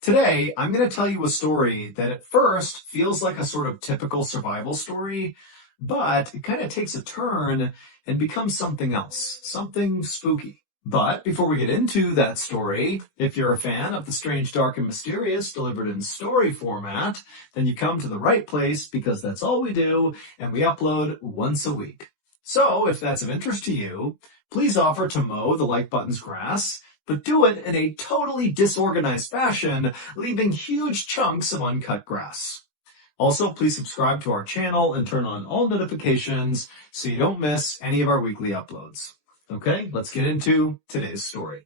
Today, I'm going to tell you a story that at first feels like a sort of typical survival story, but it kind of takes a turn and becomes something else, something spooky. But before we get into that story, if you're a fan of the strange, dark, and mysterious delivered in story format, then you come to the right place because that's all we do, and we upload once a week. So if that's of interest to you, please offer to mow the like button's grass, but do it in a totally disorganized fashion, leaving huge chunks of uncut grass. Also, please subscribe to our channel and turn on all notifications so you don't miss any of our weekly uploads. Okay, let's get into today's story.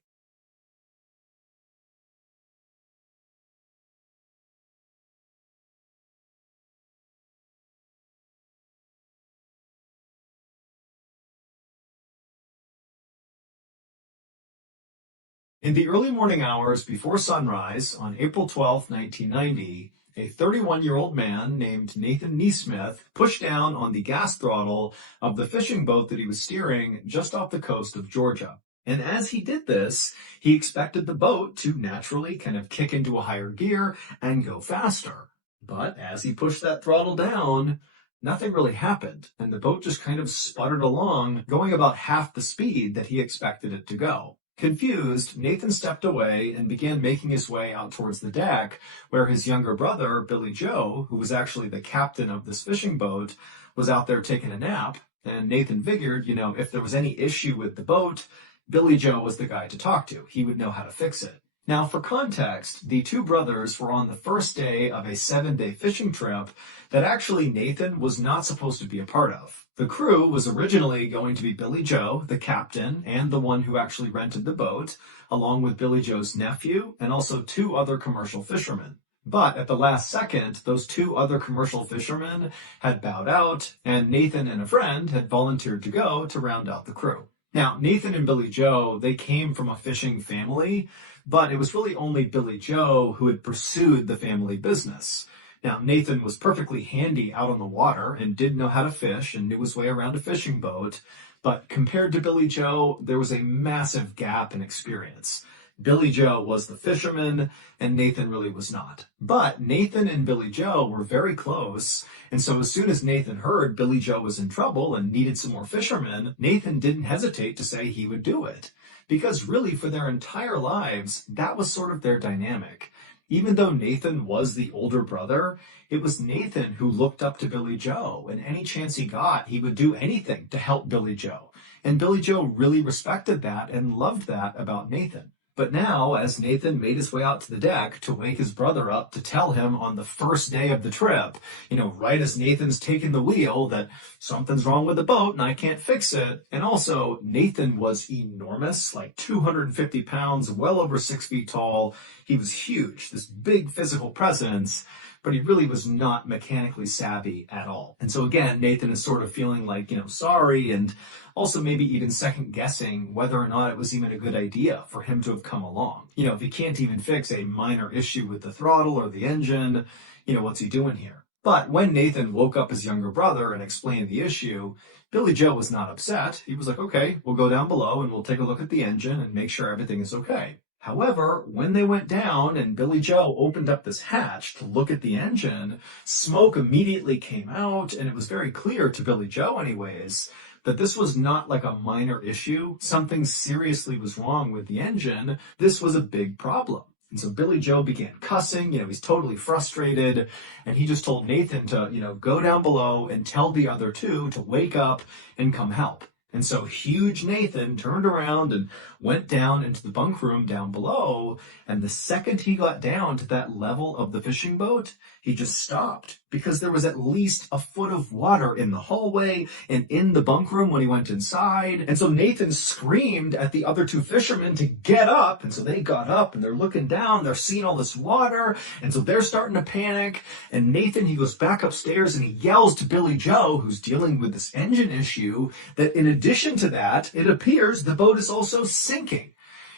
In the early morning hours before sunrise on April 12, 1990, a 31-year-old man named Nathan Neesmith pushed down on the gas throttle of the fishing boat that he was steering just off the coast of Georgia. And as he did this, he expected the boat to naturally kind of kick into a higher gear and go faster. But as he pushed that throttle down, nothing really happened, and the boat just kind of sputtered along, going about half the speed that he expected it to go. Confused, Nathan stepped away and began making his way out towards the deck, where his younger brother, Billy Joe, who was actually the captain of this fishing boat, was out there taking a nap. And Nathan figured, if there was any issue with the boat, Billy Joe was the guy to talk to. He would know how to fix it. Now, for context, the two brothers were on the first day of a 7-day fishing trip that actually Nathan was not supposed to be a part of. The crew was originally going to be Billy Joe, the captain, and the one who actually rented the boat, along with Billy Joe's nephew and also two other commercial fishermen. But at the last second, those two other commercial fishermen had bowed out, and Nathan and a friend had volunteered to go to round out the crew. Now, Nathan and Billy Joe, they came from a fishing family, but it was really only Billy Joe who had pursued the family business. Now, Nathan was perfectly handy out on the water and did know how to fish and knew his way around a fishing boat, but compared to Billy Joe, there was a massive gap in experience. Billy Joe was the fisherman, and Nathan really was not. But Nathan and Billy Joe were very close, and so as soon as Nathan heard Billy Joe was in trouble and needed some more fishermen, Nathan didn't hesitate to say he would do it. Because really, for their entire lives, that was sort of their dynamic. Even though Nathan was the older brother, it was Nathan who looked up to Billy Joe, and any chance he got, he would do anything to help Billy Joe. And Billy Joe really respected that and loved that about Nathan. But now, as Nathan made his way out to the deck to wake his brother up to tell him on the first day of the trip, right as Nathan's taking the wheel, that something's wrong with the boat and I can't fix it. And also, Nathan was enormous, like 250 pounds, well over 6 feet tall. He was huge, this big physical presence, but he really was not mechanically savvy at all. And so again, Nathan is sort of feeling like, sorry, and also maybe even second guessing whether or not it was even a good idea for him to have come along. If he can't even fix a minor issue with the throttle or the engine, what's he doing here? But when Nathan woke up his younger brother and explained the issue, Billy Joe was not upset. He was like, okay, we'll go down below and we'll take a look at the engine and make sure everything is okay. However, when they went down and Billy Joe opened up this hatch to look at the engine, smoke immediately came out, and it was very clear to Billy Joe anyways that this was not like a minor issue. Something seriously was wrong with the engine. This was a big problem. And so Billy Joe began cussing, he's totally frustrated, and he just told Nathan to, go down below and tell the other two to wake up and come help. And so huge Nathan turned around and went down into the bunk room down below, and the second he got down to that level of the fishing boat, he just stopped because there was at least a foot of water in the hallway and in the bunk room when he went inside. And so Nathan screamed at the other two fishermen to get up, and so they got up and they're looking down, they're seeing all this water, and so they're starting to panic. And Nathan, he goes back upstairs and he yells to Billy Joe, who's dealing with this engine issue, that in addition to that, it appears the boat is also sinking.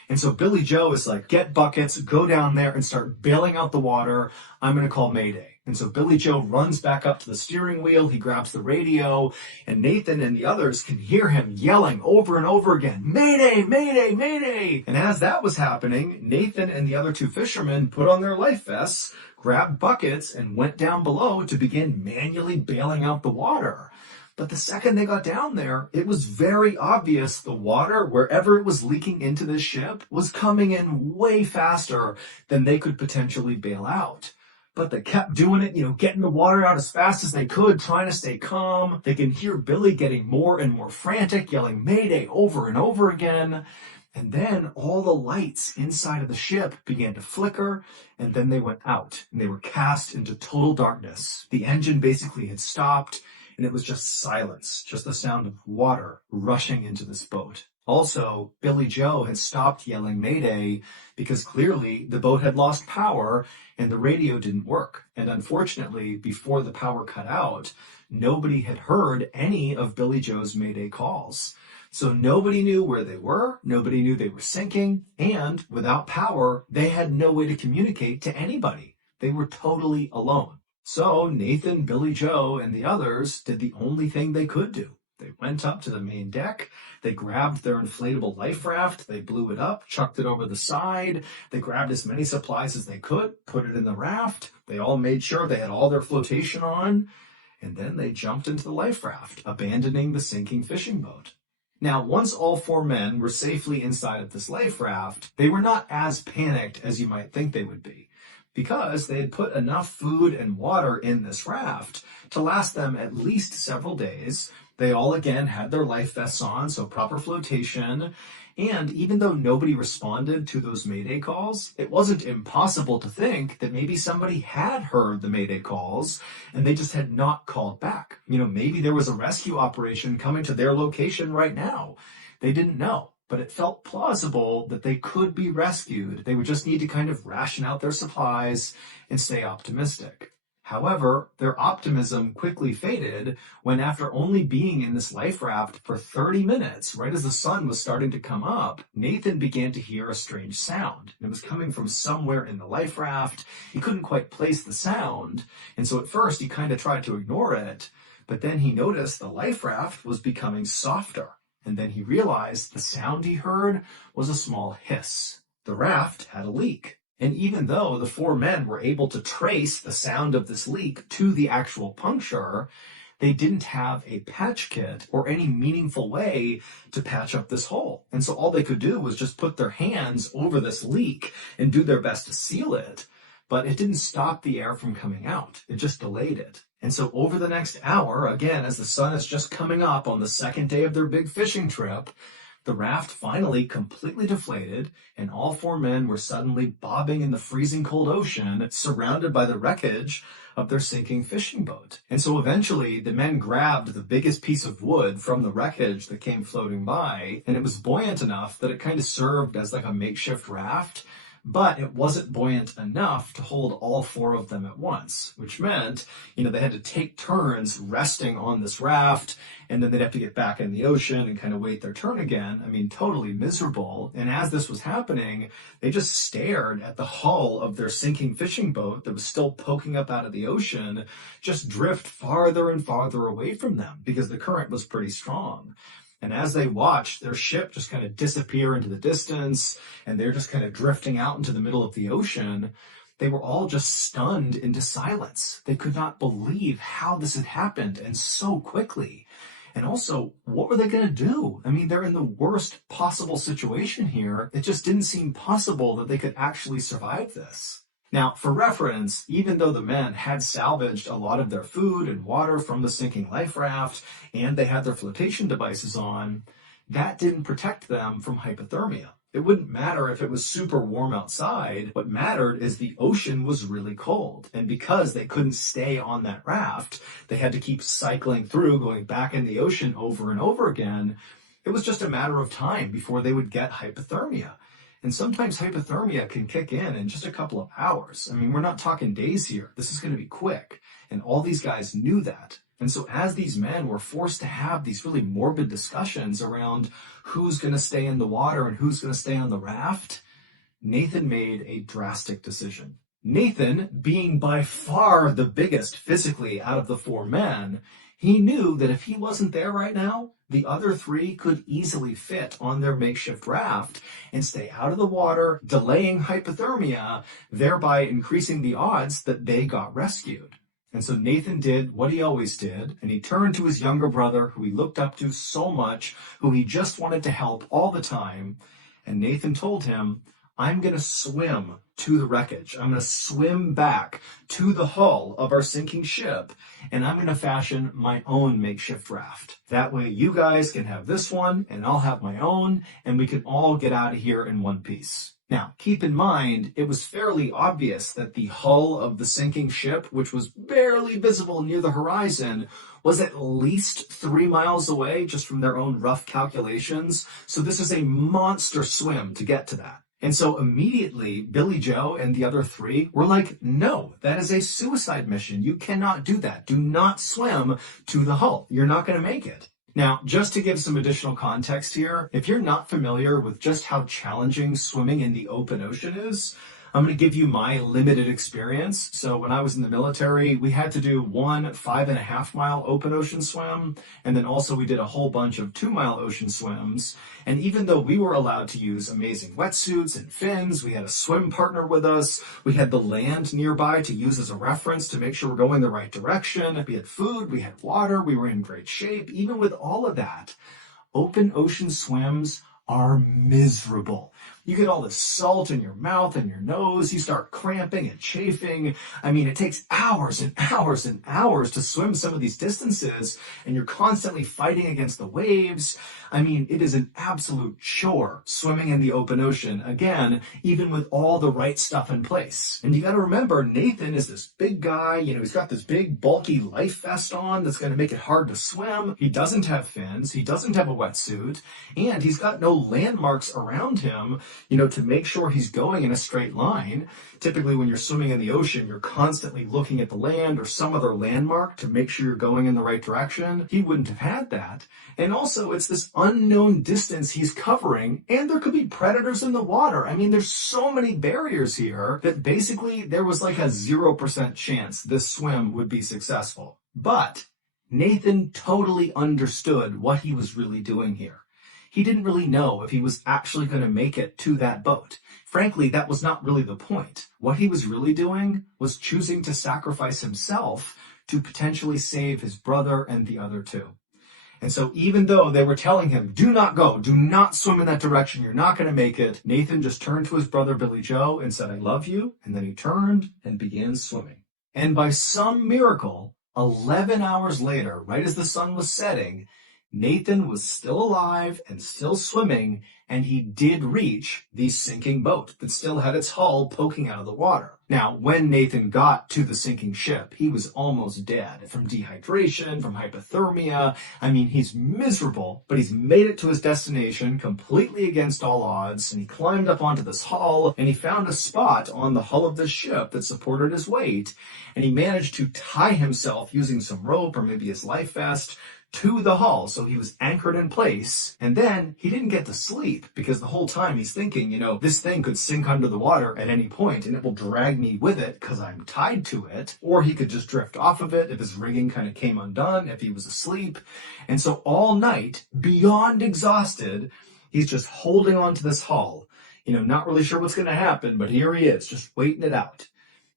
And so Billy Joe is like, get buckets, go down there and start bailing out the water. I'm going to call Mayday. And so Billy Joe runs back up to the steering wheel, he grabs the radio, and Nathan and the others can hear him yelling over and over again, "Mayday, mayday, mayday!" And as that was happening, Nathan and the other two fishermen put on their life vests, grabbed buckets, and went down below to begin manually bailing out the water. But the second they got down there, it was very obvious the water, wherever it was leaking into the ship, was coming in way faster than they could potentially bail out. But they kept doing it, getting the water out as fast as they could, trying to stay calm. They can hear Billy getting more and more frantic, yelling "Mayday" over and over again. And then all the lights inside of the ship began to flicker, and then they went out, and they were cast into total darkness. The engine basically had stopped, and it was just silence, just the sound of water rushing into this boat. Also, Billy Joe had stopped yelling "Mayday" because clearly the boat had lost power and the radio didn't work. And unfortunately, before the power cut out, nobody had heard any of Billy Joe's Mayday calls. So nobody knew where they were, nobody knew they were sinking, and without power, they had no way to communicate to anybody. They were totally alone. So Nathan, Billy Joe, and the others did the only thing they could do. They went up to the main deck, they grabbed their inflatable life raft, they blew it up, chucked it over the side, they grabbed as many supplies as they could, put it in the raft, they all made sure they had all their flotation on, and then they jumped into the life raft, abandoning the sinking fishing boat. Now, once all four men were safely inside of this life raft, they were not as panicked as you might think they would be, because they had put enough food and water in this raft to last them at least several days. They all again had their life vests on, so proper flotation. And even though nobody responded to those Mayday calls, it wasn't impossible to think that maybe somebody had heard the Mayday calls and they just had not called back. Maybe there was a rescue operation coming to their location right now. They didn't know. But it felt plausible that they could be rescued. They would just need to kind of ration out their supplies and stay optimistic. However, their optimism quickly faded when, after only being in this life raft for 30 minutes, right as the sun was starting to come up, Nathan began to hear a strange sound. It was coming from somewhere in the life raft. He couldn't quite place the sound, and so at first he kind of tried to ignore it, but then he noticed the life raft was becoming softer. And then he realized the sound he heard was a small hiss. The raft had a leak. And even though the four men were able to trace the sound of this leak to the actual puncture, they didn't have a patch kit or any meaningful way to patch up this hole. And so all they could do was just put their hands over this leak and do their best to seal it. But it didn't stop the air from coming out. It just delayed it. And so over the next hour, again, as the sun is just coming up on the second day of their big fishing trip, the raft finally completely deflated, and all four men were suddenly bobbing in the freezing cold ocean, surrounded by the wreckage of their sinking fishing boat. And so eventually, the men grabbed the biggest piece of wood from the wreckage that came floating by, and it was buoyant enough that it kind of served as like a makeshift raft, but it wasn't buoyant enough to hold all four of them at once, which meant, they had to take turns resting on this raft, and then they'd have to get back in the ocean and kind of wait their turn again. Totally miserable. And as this was happening, they just stared at the hull of their sinking fishing boat that was still poking up out of the ocean, just drift farther and farther away from them because the current was pretty strong. And as they watched their ship just kind of disappear into the distance, and they're just kind of drifting out into the middle of the ocean, they were all just stunned into silence. They could not believe how this had happened, and so quickly. And also, what were they going to do? They're in the worst possible situation here. It just didn't seem possible that they could actually survive this. Now, for reference, even though the men had salvaged a lot of their food and water from the sinking life raft, and they had their flotation devices on, that didn't protect them from hypothermia. It wouldn't matter if it was super warm outside. What mattered is the ocean was really cold. And because they couldn't stay on that raft, they had to keep cycling through, going back in the ocean over and over again. It was just a matter of time before they would get hypothermia. And sometimes hypothermia can kick in just a couple of hours. We're not talking days here. This is going to be quick. And all these guys knew that. And so as these men were forced to have these really morbid discussions around who's going to stay in the water and who's going to stay on the raft, Nathan made a drastic decision. Nathan, being by far the biggest physically out of the four men, he knew that if he wasn't there right now, the other three could easily fit on their makeshift raft and stay out of the water, delaying hypothermia, thereby increasing the odds that they got rescued. And so Nathan did what he always did, and he turned to his younger brother, who he looked up to so much, who he just wanted to help all the time. And Nathan told him, I'm going to swim to the wreckage. I'm going to swim back to the hull of our sinking ship, and I'm going to fashion my own makeshift raft. That way you guys can have this one, and I'll have my own, and we can all get out of here in one piece. Now, keep in mind, it was fairly obvious that the hull of the sinking ship, which was barely visible near the horizon, was at least 3 miles away just from their own rough calculations. So this is a monster swim to get to that. And so immediately, Billy Joe and the other three were like, no, that is a suicide mission. You cannot do that. Do not swim to the hull. You're not going to make it. Now, just to give some additional context here, if you're not familiar with just how challenging swimming in the open ocean is, I'm going to give you my limited experience. So when I was in the military, we had to do one 5.5-mile open ocean swim. And then also we did a whole bunch of 2-mile ocean swims. And even though we were allowed to use amazing wetsuits and fins, we had a swim partner with us. We had the land nearby to use as a reference to make sure we're going the right direction. We had food, we had water, we were in great shape. Even with all of that, open ocean swims are miserable. You get all this salt in your mouth and your nose, you start cramping and chafing. I mean, it takes hours and hours and hours to swim some of these distances, and you're constantly fighting against the waves. I mean, it is an absolute chore swimming in the open ocean, again, even with all the right stuff in place. And you gotta remember, Nathan is this big guy, he's got this big bulky life vest on that's gonna make it hard to swim. He doesn't have fins, he doesn't have a wetsuit, and he's got no landmarks around him, to make sure he's going in a straight line. Typically, when you're swimming in the ocean, you're constantly looking at the land or some other landmark to make sure you're going in the right direction. He wouldn't have had that. And also, it's this unknown distance he's covering, and there could be predators in the water. I mean, there's so many barriers here that basically there was like a 0% chance this swim would be successful. But Nathan totally understood what he was really doing here. He didn't really know if he was actually going to make it to that boat. Frankly, that was not really the point. What he was really doing was choosing to sacrifice himself to potentially save his brother and the other two. And so even though they were telling him, do not go, do not swim in that direction, you're not going to make it, Nathan just turned to his brother Billy Joe and said, I love you. And then he turned and began swimming. And by some miracle, 11 hours later, right as the sun was setting, Nathan was still alive and still swimming, and he did reach the sinking boat that still had its hull poking out of the water. Now, when Nathan got to the sinking ship, he was almost dead from dehydration, from hypothermia. I mean, he's miserable, but he's made it to his destination completely against all odds, and he climbed up onto this hull, and he found a spot on the hull of the ship that supported his weight, and he managed to tie himself using some rope or maybe his life vest to the hull, so he was anchored in place. And then he didn't get to sleep because the whole time he's thinking, this thing could sink under the water at any point and it will drag me with it because I'm tied to it. Or he could just drift off of it if his rigging kind of came undone, if he was asleep. And so all night, beyond exhausted, he's just holding on to this hull, not really sure what's going to happen, but here he is, just waiting it out.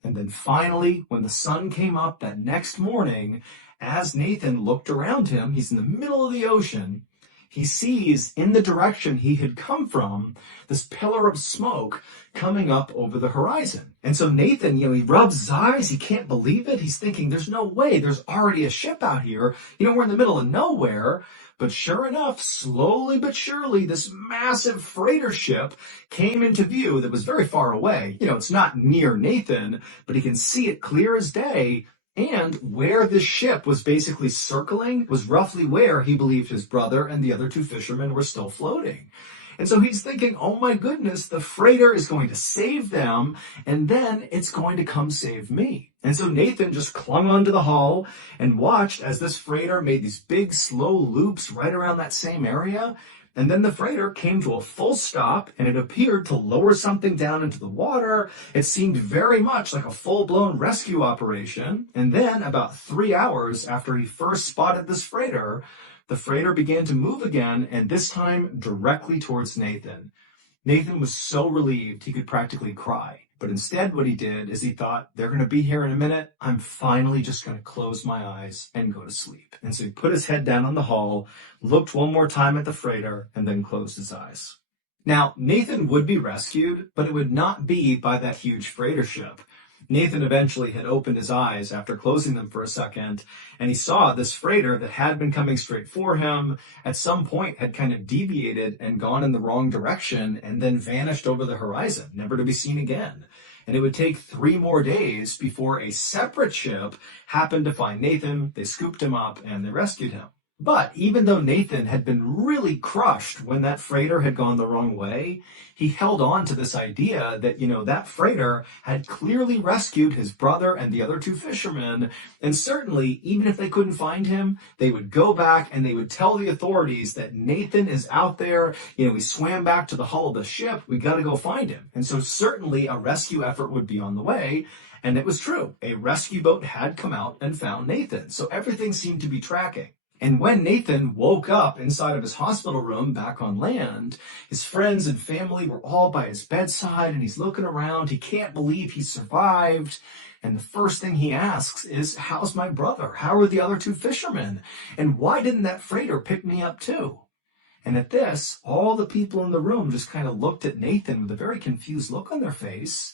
And then finally, when the sun came up that next morning, as Nathan looked around him, he's in the middle of the ocean, he sees in the direction he had come from this pillar of smoke coming up over the horizon. And so Nathan, he rubs his eyes, he can't believe it. He's thinking, there's no way, there's already a ship out here. We're in the middle of nowhere. But sure enough, slowly but surely, this massive freighter ship came into view that was very far away. It's not near Nathan, but he can see it clear as day. And where this ship was basically circling was roughly where he believed his brother and the other two fishermen were still floating. And so he's thinking, oh my goodness, the freighter is going to save them, and then it's going to come save me. And so Nathan just clung onto the hull and watched as this freighter made these big, slow loops right around that same area. And then the freighter came to a full stop and it appeared to lower something down into the water. It seemed very much like a full-blown rescue operation. And then about 3 hours after he first spotted this freighter, the freighter began to move again, and this time directly towards Nathan. Nathan was so relieved he could practically cry. But instead what he did is he thought, they're going to be here in a minute. I'm finally just going to close my eyes and go to sleep. And so he put his head down on the hull, looked one more time at the freighter, and then closed his eyes. Now, Nathan would be rescued, but it would not be by that huge freighter ship. Nathan eventually had opened his eyes after closing them for a second, and he saw this freighter that had been coming straight for him, at some point had kind of deviated and gone in the wrong direction and then vanished over the horizon, never to be seen again. And it would take 3 more days before a separate ship happened to find Nathan. They scooped him up and they rescued him. But even though Nathan had been really crushed when that freighter had gone the wrong way, he held on to this idea that, that freighter had clearly rescued his brother and the other 2 fishermen. And certainly, even if they couldn't find him, they would go back and they would tell the authorities that Nathan is out there. He swam back to the hull of the ship. We got to go find him. And so certainly a rescue effort would be on the way. And it was true. A rescue boat had come out and found Nathan. So everything seemed to be tracking. And when Nathan woke up inside of his hospital room back on land, his friends and family were all by his bedside and he's looking around. He can't believe he survived. And the first thing he asks is, how's my brother? How are the other 2 fishermen? And why didn't that freighter pick me up too? And at this, all the people in the room just kind of looked at Nathan with a very confused look on their face.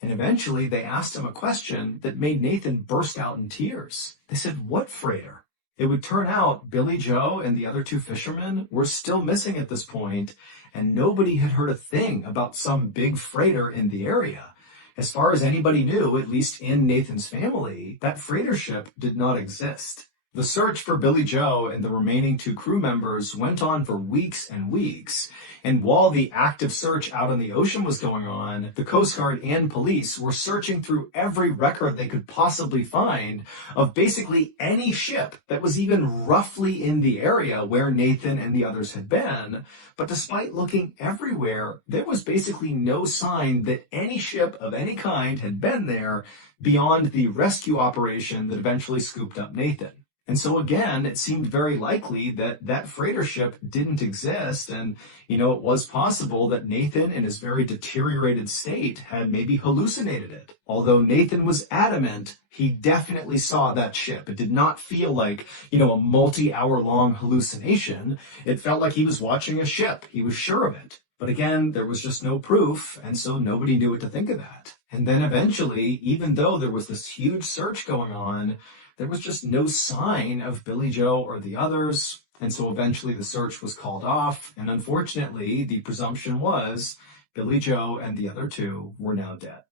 And eventually they asked him a question that made Nathan burst out in tears. They said, what freighter? It would turn out Billy Joe and the other 2 fishermen were still missing at this point, and nobody had heard a thing about some big freighter in the area. As far as anybody knew, at least in Nathan's family, that freighter ship did not exist. The search for Billy Joe and the remaining 2 crew members went on for weeks and weeks, and while the active search out on the ocean was going on, the Coast Guard and police were searching through every record they could possibly find of basically any ship that was even roughly in the area where Nathan and the others had been. But despite looking everywhere, there was basically no sign that any ship of any kind had been there beyond the rescue operation that eventually scooped up Nathan. And so again, it seemed very likely that that freighter ship didn't exist. And, it was possible that Nathan, in his very deteriorated state, had maybe hallucinated it. Although Nathan was adamant, he definitely saw that ship. It did not feel like, a multi-hour long hallucination. It felt like he was watching a ship. He was sure of it. But again, there was just no proof. And so nobody knew what to think of that. And then eventually, even though there was this huge search going on, there was just no sign of Billy Joe or the others, and so eventually the search was called off, and unfortunately, the presumption was Billy Joe and the other 2 were now dead.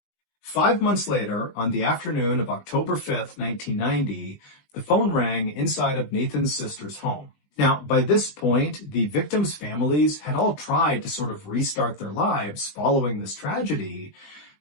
5 months later, on the afternoon of October 5th, 1990, the phone rang inside of Nathan's sister's home. Now, by this point, the victims' families had all tried to sort of restart their lives following this tragedy,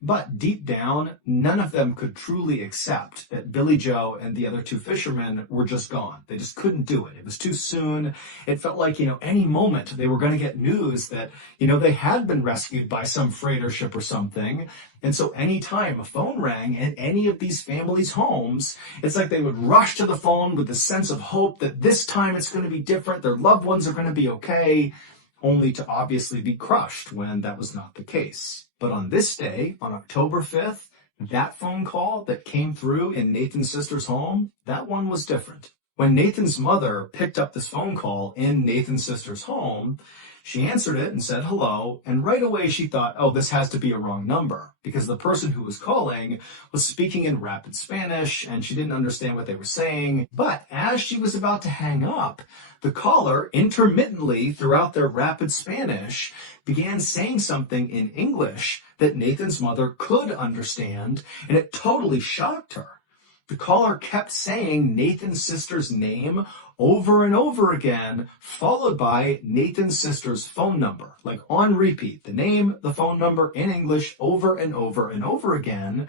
but deep down, none of them could truly accept that Billy Joe and the other 2 fishermen were just gone. They just couldn't do it. It was too soon. It felt like, any moment they were going to get news that, they had been rescued by some freighter ship or something. And so anytime a phone rang in any of these families' homes, it's like they would rush to the phone with the sense of hope that this time it's going to be different. Their loved ones are going to be okay, only to obviously be crushed when that was not the case. But on this day, on October 5th, that phone call that came through in Nathan's sister's home, that one was different. When Nathan's mother picked up this phone call in Nathan's sister's home, she answered it and said hello, and right away she thought, oh, this has to be a wrong number, because the person who was calling was speaking in rapid Spanish, and she didn't understand what they were saying. But as she was about to hang up, the caller, intermittently throughout their rapid Spanish, began saying something in English that Nathan's mother could understand, and it totally shocked her. The caller kept saying Nathan's sister's name over and over again, followed by Nathan's sister's phone number, like on repeat, the name, the phone number in English over and over and over again.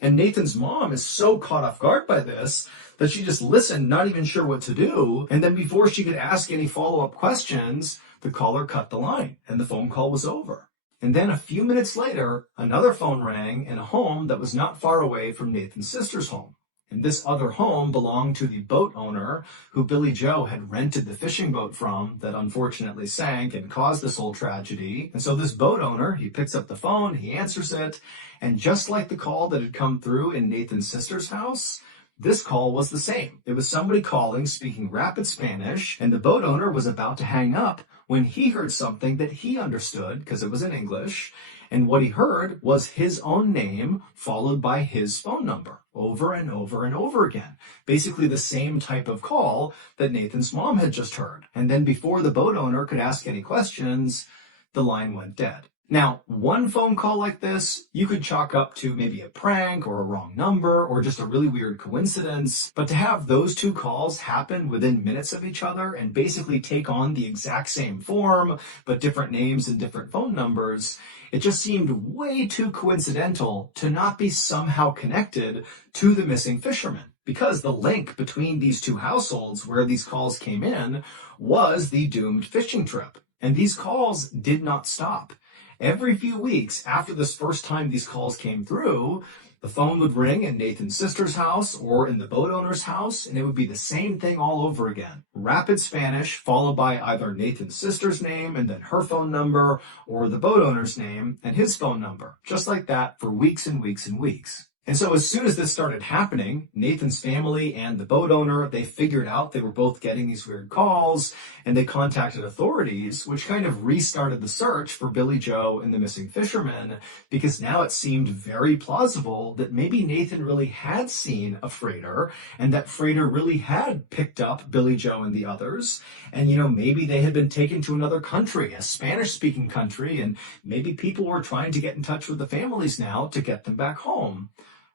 And Nathan's mom is so caught off guard by this that she just listened, not even sure what to do. And then before she could ask any follow-up questions, the caller cut the line and the phone call was over. And then a few minutes later, another phone rang in a home that was not far away from Nathan's sister's home. And this other home belonged to the boat owner who Billy Joe had rented the fishing boat from that unfortunately sank and caused this whole tragedy. And so this boat owner, he picks up the phone, he answers it, and just like the call that had come through in Nathan's sister's house, this call was the same. It was somebody calling, speaking rapid Spanish, and the boat owner was about to hang up when he heard something that he understood because it was in English. And what he heard was his own name followed by his phone number over and over and over again. Basically the same type of call that Nathan's mom had just heard. And then before the boat owner could ask any questions, the line went dead. Now, one phone call like this, you could chalk up to maybe a prank or a wrong number or just a really weird coincidence. But to have those two calls happen within minutes of each other and basically take on the exact same form, but different names and different phone numbers, it just seemed way too coincidental to not be somehow connected to the missing fisherman. Because the link between these two households where these calls came in was the doomed fishing trip. And these calls did not stop. Every few weeks after this first time these calls came through, the phone would ring in Nathan's sister's house or in the boat owner's house, and it would be the same thing all over again. Rapid Spanish followed by either Nathan's sister's name and then her phone number, or the boat owner's name and his phone number. Just like that for weeks and weeks and weeks. And so as soon as this started happening, Nathan's family and the boat owner, they figured out they were both getting these weird calls, and they contacted authorities, which kind of restarted the search for Billy Joe and the missing fisherman, because now it seemed very plausible that maybe Nathan really had seen a freighter, and that freighter really had picked up Billy Joe and the others, and maybe they had been taken to another country, a Spanish-speaking country, and maybe people were trying to get in touch with the families now to get them back home.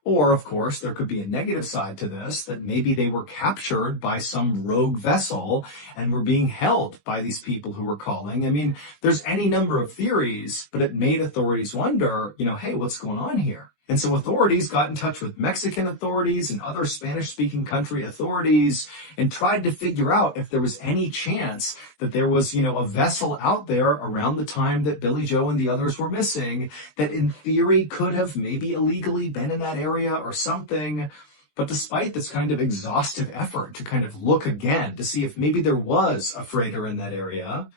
Or, of course, there could be a negative side to this, that maybe they were captured by some rogue vessel and were being held by these people who were calling. I mean, there's any number of theories, but it made authorities wonder, hey, what's going on here? And so authorities got in touch with Mexican authorities and other Spanish-speaking country authorities and tried to figure out if there was any chance that there was, a vessel out there around the time that Billy Joe and the others were missing that in theory could have maybe illegally been in that area or something. But despite this kind of exhaustive effort to kind of look again to see if maybe there was a freighter in that area,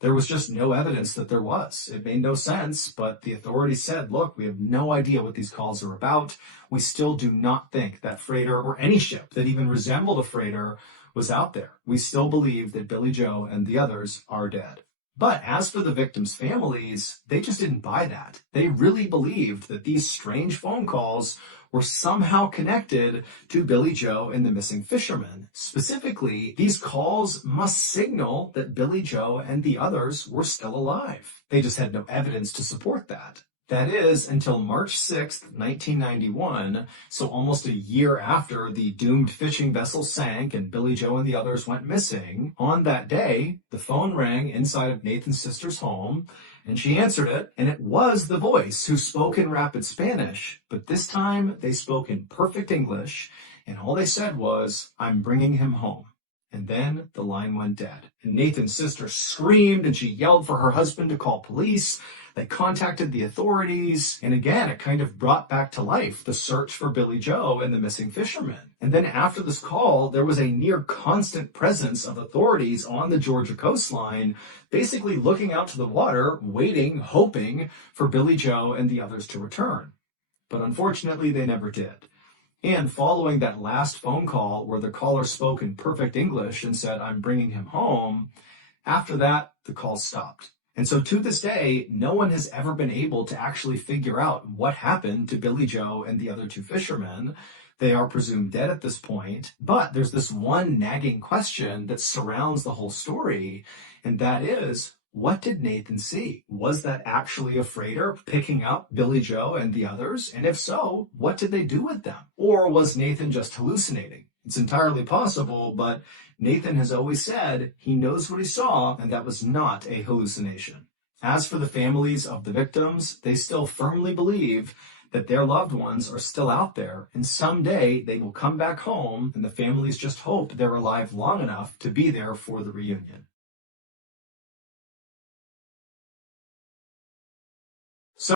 there was just no evidence that there was. It made no sense, but the authorities said, look, we have no idea what these calls are about. We still do not think that freighter or any ship that even resembled a freighter was out there. We still believe that Billy Joe and the others are dead. But as for the victims' families, they just didn't buy that. They really believed that these strange phone calls were somehow connected to Billy Joe and the missing fisherman. Specifically, these calls must signal that Billy Joe and the others were still alive. They just had no evidence to support that. That is, until March 6th, 1991, so almost a year after the doomed fishing vessel sank and Billy Joe and the others went missing. On that day, the phone rang inside of Nathan's sister's home, and she answered it, and it was the voice who spoke in rapid Spanish, but this time they spoke in perfect English, and all they said was, "I'm bringing him home." And then the line went dead. And Nathan's sister screamed and she yelled for her husband to call police. They contacted the authorities. And again, it kind of brought back to life the search for Billy Joe and the missing fisherman. And then after this call, there was a near constant presence of authorities on the Georgia coastline, basically looking out to the water, waiting, hoping for Billy Joe and the others to return. But unfortunately, they never did. And following that last phone call where the caller spoke in perfect English and said, "I'm bringing him home," after that, the call stopped. And so to this day, no one has ever been able to actually figure out what happened to Billy Joe and the other two fishermen. They are presumed dead at this point, but there's this one nagging question that surrounds the whole story, and that is, what did Nathan see? Was that actually a freighter picking up Billy Joe and the others? And if so, what did they do with them? Or was Nathan just hallucinating? It's entirely possible, but Nathan has always said he knows what he saw, and that was not a hallucination. As for the families of the victims, they still firmly believe that their loved ones are still out there, and someday they will come back home, and the families just hope they're alive long enough to be there for the reunion.